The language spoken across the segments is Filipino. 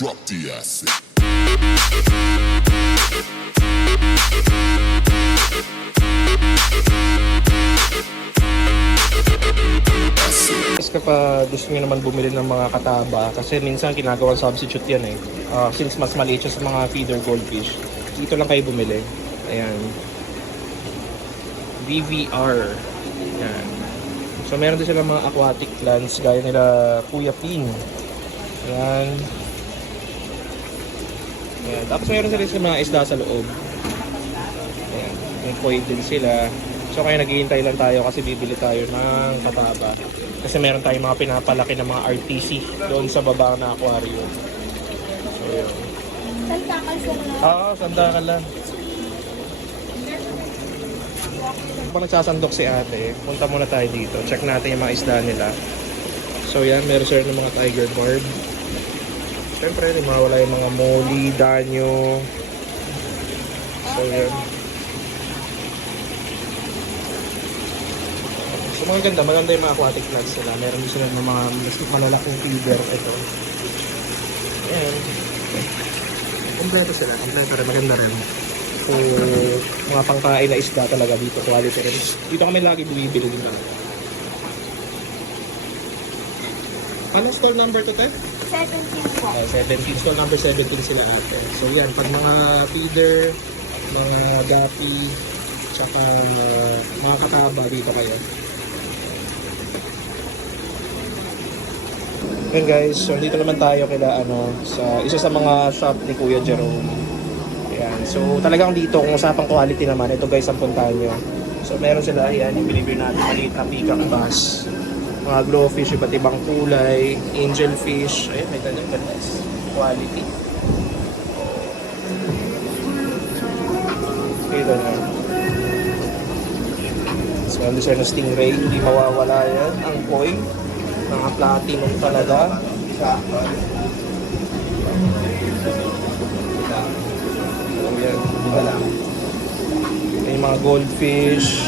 drop the acid. Kapag gusto nyo naman bumili ng mga kataba, kasi minsan ginagawang substitute yan eh. Since mas maliit siya sa mga feeder goldfish, dito lang kayo bumili. Ayan. DVR. Ayan. So meron din sila mga aquatic plants gaya nila Kuya Ping. Ayan. Ayan. Tapos meron sila mga isda sa loob. Ayan. May koi din sila. So kaya naghihintay lang tayo kasi bibili tayo ng kataba. Kasi meron tayong mga pinapalaki ng mga RTC doon sa baba na aquarium. So yun. Sandakal sila. Oo, sandakal lang. Kapag nagsasandok si ate, punta muna tayo dito. Check natin yung mga isda nila. So yan, meron sila ng mga tiger barb. Siyempre, hindi mawala yung mga molly, danyo. So yan. So mga maganda yung mga aquatic plants nila. Meron din sila ng mga malalaking feeder. Ito. Ayan. Kompleto sila. Kompleto rin. Maganda rin. So, mga pangkain na isda talaga dito. Quality rin. Dito kami lagi bumibili din lang. Anong stall number to, te? 17 po. 17. Stall number 17 sila ate. So yan. Pag mga feeder, mga gapi, tsaka mga kataba dito kayo. Yun guys, so dito naman tayo kila sa isa sa mga shop ni Kuya Jerome. Ayan, so talagang dito kung usapang quality naman, ito guys ang puntahan nyo. So meron sila, ayan, yung binibili natin maliit na peacock bass, mga glowfish, iba't ibang kulay, angelfish, ayan, may tanong guys, quality. Dito na. So ano siya ng stingray, hindi mawawala yan, ang koi. Mga platinum talaga. Ayan. May mga goldfish.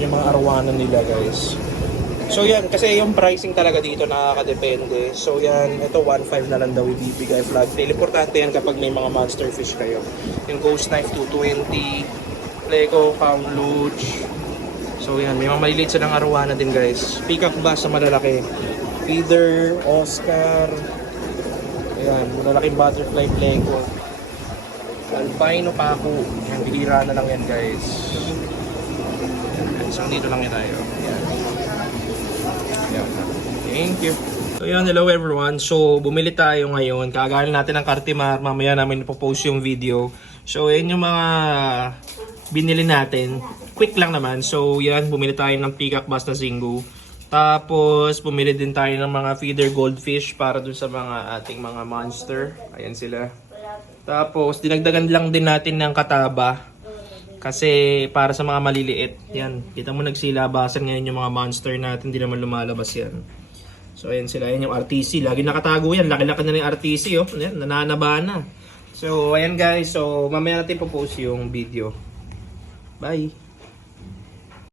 Yung mga arwana nila guys. So yan, kasi yung pricing talaga dito nakakadepende. So yan, ito 1.5 na lang daw ibibigay flag tail. Importante yan kapag may mga monster fish kayo. Yung ghost knife 220, Lego, pound luge. So yan, may mga maliliit silang arwana din guys. Peacock bass na malalaki. Feeder, Oscar. Ayan, malalaking butterfly Lego. Albino paku. Yan, bihira na lang yan guys. So dito lang yun tayo. Ayan. Ayan. Thank you. So yan, hello everyone. So bumili tayo ngayon. Kagaling natin ng Cartimar. Mamaya namin ipopost yung video. So yan yung mga binili natin. Quick lang naman. So yan, bumili tayo ng peacock bass na Zingu. Tapos bumili din tayo ng mga feeder goldfish para dun sa mga ating mga monster. Ayan sila. Tapos dinagdagan lang din natin ng kataba. Kasi para sa mga maliliit, yan. Kita mo nagsilabasan ngayon yung mga monster natin, hindi naman lumalabas yan. So ayan sila, ayan yung RTC. Lagi nakatago yan, laki-laki na yung RTC, oh. Ayan, nananaba na. So ayan guys, so mamaya natin po-post yung video. Bye!